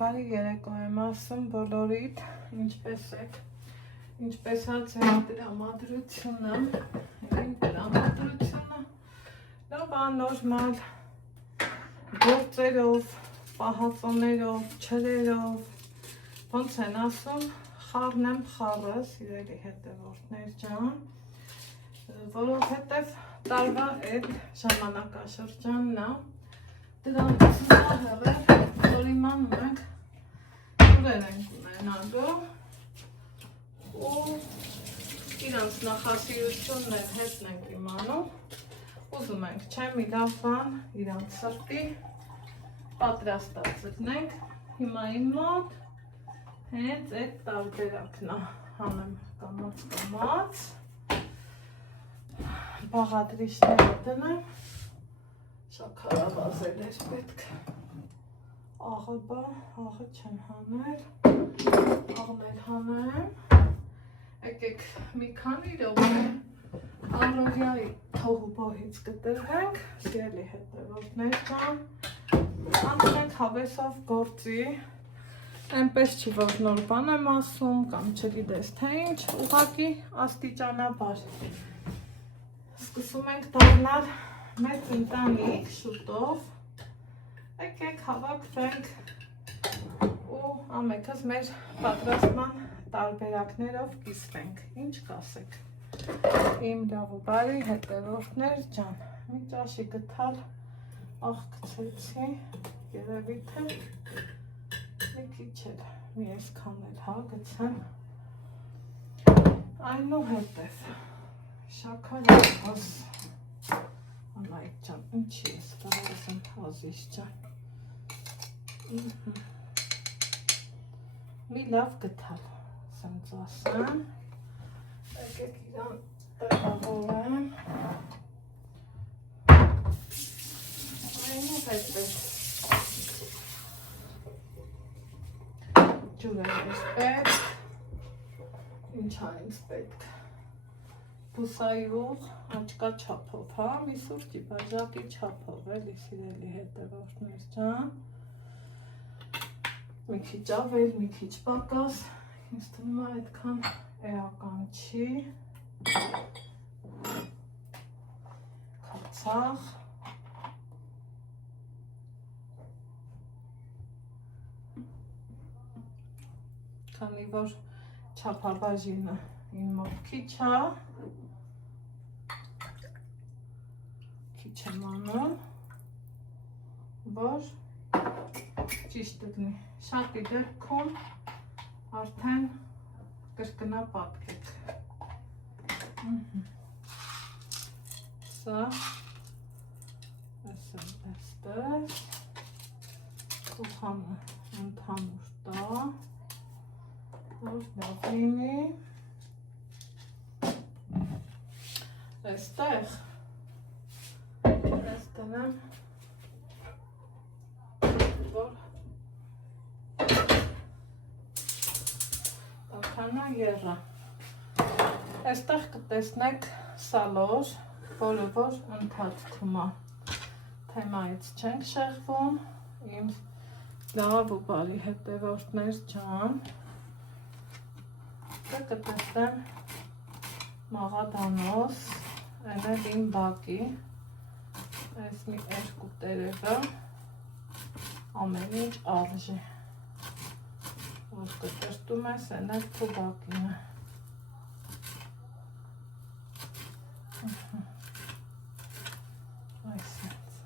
Բարի երեկո եմ ասում բոլորիդ, ինչպես եք, ինչպես է ձեր տրամադրությունը, իմ տրամադրությունը, լավ անորմալ, գործերով, պահածոներով, չրերով, ոնց են ասում, խառն եմ խառը, սիրելի հետևորդներ ջան, որովհետև տարվա այդ ժամանակաշրջանն է, դրանից հեղեր, որ իմանում ենք տուրեր ենք ունենալու ու իրանց նախասիրությունն էլ հետն ենք իմանում, ուզում ենք չէ մի լավ բան իրանց սրտի պատրաստած զգնենք, հիմա իմ մոտ հենց այդ տարբերակն է, հանեմ կամաց, բաղադրիչները դնեմ, շաքարավազել էր պետք, աղը չեմ հանել, աղն էլ հանեմ, եկեք մի քանի րոպե առօրյայի թողուբոհից կտրվենք, սիրելի հետևորդներ ջան, անցնենք հավեսով գործի, այնպես չի, որ նոր բան եմ ասում, կամ չգիտես թե ինչ, ուղղակի աստիճանաբար սկսում ենք դառնալ մեծ ընտանիք շուտով, եկեք հավաքվենք ու ամենքս մեր պատրաստման տարբերակներով կիսվենք, ինչ կասեք, իմ լավ ու բարի հետևորդներ ջան, մի ճաշի գտալ, աղ գցեցի, երևի թե մի քիչ էլ, մի այսքան էլ հա գցեմ, այնուհետև շաքարավազ, անայք ջան, ինչի ես, կարողս եմ հազիս ջան, մի լավ գտալ, սենց ասեմ, եկեք իրան տեղավորեմ, այնուհետև ջուրեր ես պետք, ինչ ա ինձ պետք, բուսայող աչկա չափով, հա, մի սուրճի բաժակի չափով, էլի սիրելի հետևորդներ ջան, մի քիչ ավել, մի քիչ պակաս, ինձ թվում է այդքան էական չի, քացախ, քանի որ չափաբաժինը իմ մոտ քիչ է, քիչ եմ անում, որ ճիշտ դգնի, շատի դեպքում արդեն կրկնա պատկեք, սա, այստեղ, ուխանը ընդհանուր տա, որ լավ լինի, այստեղ դնեմ, որ տաքանա եղա, այստեղ կտեսնեք սալոր, որը որ ընթացքում է, թեմայից չենք շեղվում, իմ լավ ու բարի հետևորդներ ջան, կտեսնեմ մաղադանոս, այն էլ իմ բակի, այս մի երկու տերևը ամեն ինչ արժի, որ կտրտում ես, այն էլ քո բակինը, այսպես,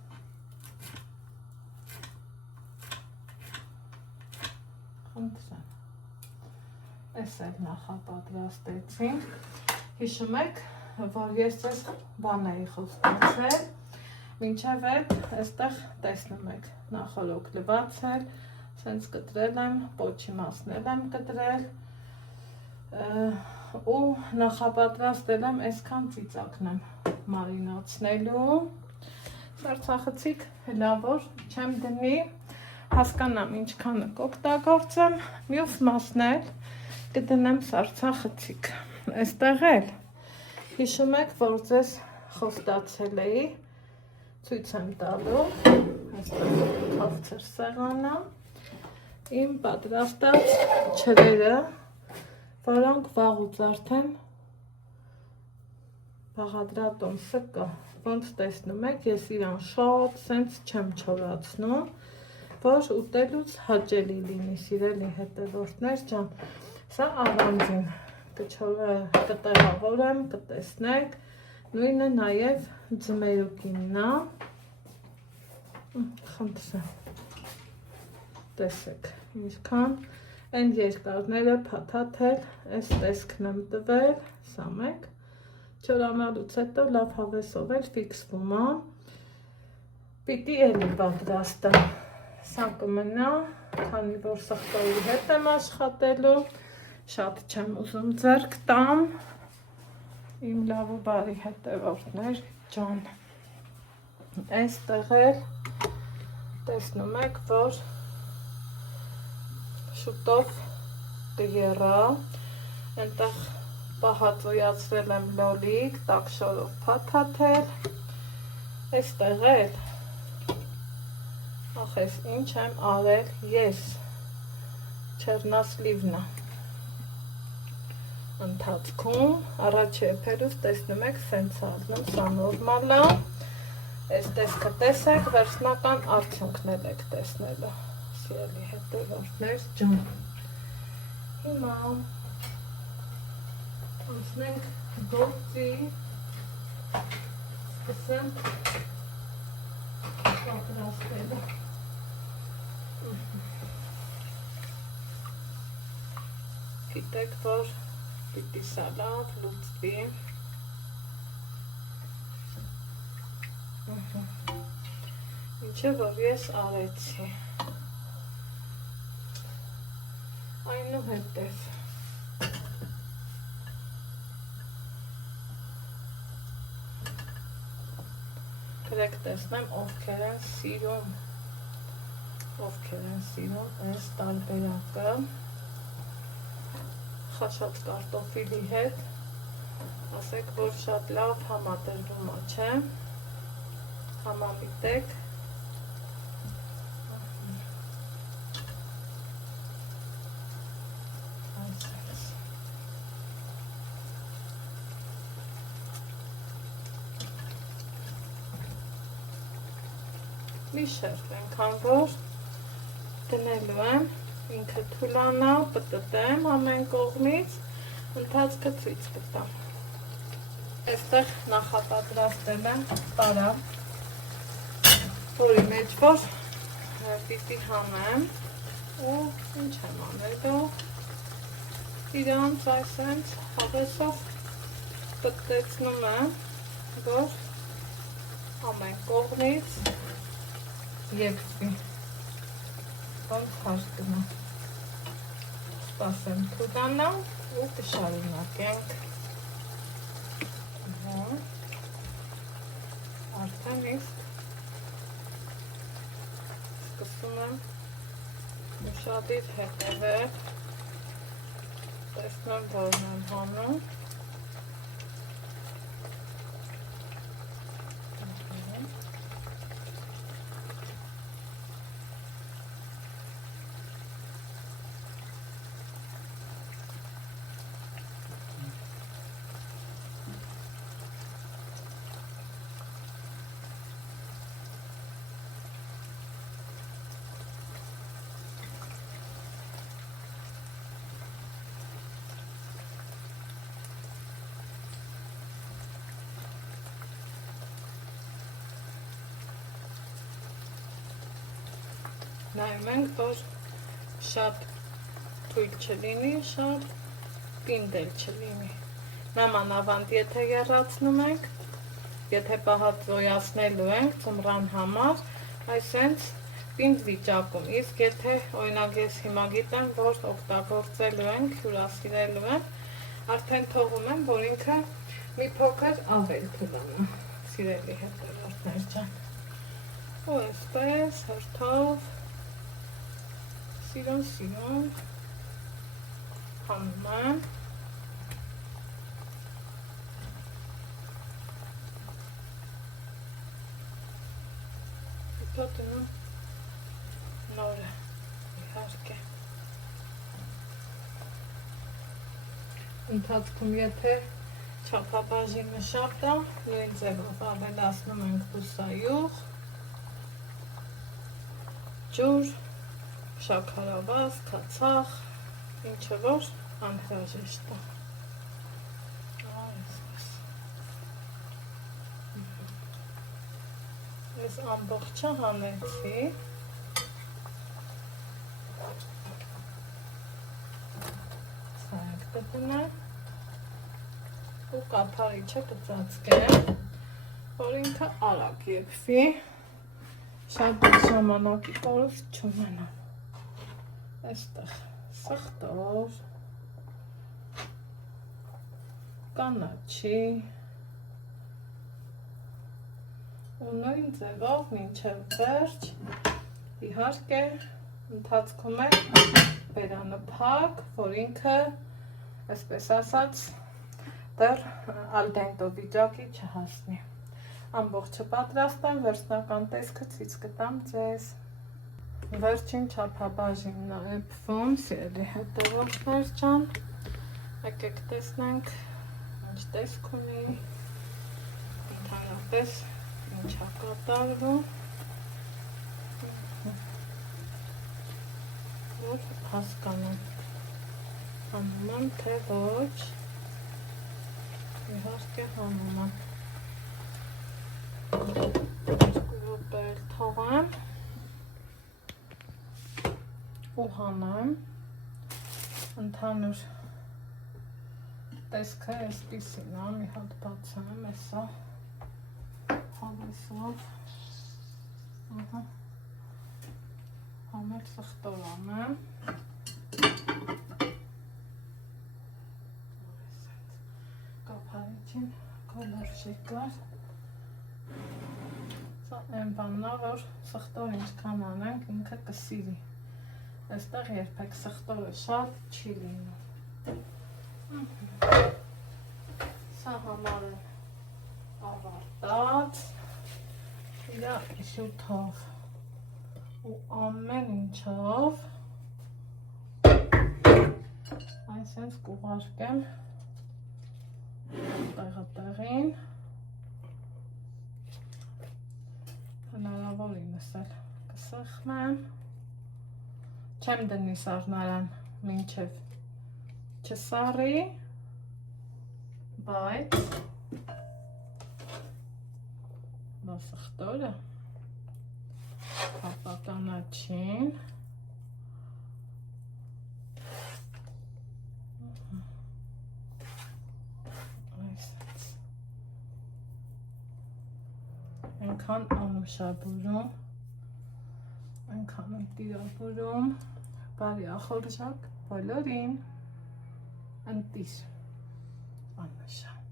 խնդրեմ, այս էլ նախապատրաստեցինք, հիշում եք, որ ես ես բան էի խոստացել, մինչև այդ այստեղ տեսնում եք նախորոք լվացել, սենց կտրել եմ, պոչի մասնել եմ կտրել ու նախապատրաստել եմ այսքան ծիծակն եմ մարինացնելու, սարցախցիկ հլավոր չեմ դնի, հասկանամ ինչքանը կօգտագործեմ, մյուս մասն էլ կդնեմ սարցախցիկ, այստեղ էլ հիշում եք, որ ձեզ խոստացել էի, ցույց եմ տալու, այստեղ քաղցր սեղանը, իմ պատրաստած չրերը, որոնք վաղուց արդեն բաղադրատոմսը կա, ոնց տեսնում եք, ես իրան շատ սենց չեմ չորացնում, որ ուտելուց հաճելի լինի, սիրելի հետևորդներ ջան, սա առանձին կտեղավորեմ, կտեսնեք, նույնը նաև ձմերուկինն է, խնդրեմ, տեսեք, ինչքան, այն երկարները փաթաթել, այս տեսքն եմ տվել, սա մեկ, չորանալուց հետո լավ հավեսով էլ ֆիքսվում է, պիտի էլի պատրաստեմ, սա կմնա, քանի որ սխտորի հետ եմ աշխատելու, շատ չեմ ուզում ձեռք տամ, իմ լավ ու բարի հետևորդներ ջան, այստեղ էլ տեսնում եք, որ շուտով կերա, այնտեղ պահածոյացրել եմ լոլիկ, տաքշորով փաթաթել, այստեղ էլ, ախ ես ինչ եմ արել ես, չեռնասլիվնա, ընթացքում, առաջ եփելուց տեսնում եք սենց ալնում, սա նորմալ է, այս տեսքը տեսեք, վերջնական արդյունքն էլ եք տեսնելու, սիրելի հետևորդներ ջան, հիմա անցնենք գործի, սկսենք պատրաստելը, գիտեք, որ պիտի սա լավ լուծվի, ինչը որ ես արեցի, այնուհետև գրեք տեսնեմ ովքեր են սիրում այս տարբերակը խաշած կարտոֆիլի հետ, ասեք, որ շատ լավ համատերվում է, չէ, համամիտեք, մի շերտ ենքան, որ դնելու եմ, ինքը թուլանա, պտտեմ ամեն կողմից, ընթացքը ցույց կտամ։ Այստեղ նախապատրաստել եմ տարամ, որի մեջ որ պիտի հանեմ ու ինչ եմ անելու, իրանց այսենց հավեսով պտտեցնում եմ, որ ամեն կողմից եփվի, ոնց հարկնա, սպասեմ թուլանա ու կշարունակենք, արդեն իսկ սկսում եմ ուշադիր հետևել, տեսնեմ որն եմ հանում, նայում ենք, որ շատ թույլ չլինի, շատ պինդ էլ չլինի, նամանավանդ եթե եռացնում ենք, եթե պահածոյացնելու ենք ծմրան համար, այսենց պինդ վիճակում, իսկ եթե օրինակ ես հիմա գիտեմ, որ օգտագործելու ենք, հյուրասիրելու եմ, արդեն թողում եմ, որ ինքը մի փոքր ավել թվանա, սիրելի հետևորդներ ջան, ու այսպես հերթով սիրուն հանում եմ, հետո դնում նորը, իհարկե, իհարկե։ Ընթացքում եթե չափաբաժինը շատ է, նույն ձևով ավելացնում ենք բուսայուղ, ջուր, շաքարավազ, քացախ, ինչը որ անհրաժեշտ է։ Ես ամբողջը հանեցի։ Սա ենք կդնեմ ու կափարիչը կծածկեմ, որ ինքը արագ եփվի, շատ ժամանակի կորուստ չունենամ։ Այստեղ սխտոր, կանաչի ու նույն ձևով մինչև վերջ, իհարկե ընթացքում է բերանը փակ, որ ինքը, այսպես ասած, դեռ ալդենտո վիճակի չհասնի։ Ամբողջը պատրաստ է, վերջնական տեսքը ցույց կտամ ձեզ։ Վերջին չափաբաժինն է եփվում, սիրելի հետևորդներ ջան, եկեք տեսնենք ինչ տեսք ունի, ընդհանրապես ինչ է կատարվում, որ հասկանամ, հանում եմ, թե ոչ, իհարկե հանում եմ, 2 րոպե թողեմ ու հանեմ, ընդհանուր տեսքը այսպիսին է, մի հատ բացեմ, էսա հավեսով, համել սխտորան եմ, կափարիչին կոլոր շիկար, սա են բաննա, որ սխտոր ինչքան անենք, ինքը կսիրի, այստեղ երբեք սխտորը շատ չի լինում, սա համարել ավարտած, իրա շութով ու ամեն ինչով այսենց կուղարկեմ տեղը-տեղին, հնարավորինս էլ կսխմեմ, չեմ դնի սառնարան մինչև չսառի, բայց դա սխտորը հապականաչին այնքան անուշաբուրում, այնքան տիրապուրում, բարի ախորժակ բոլորին, ընտիր անուշա։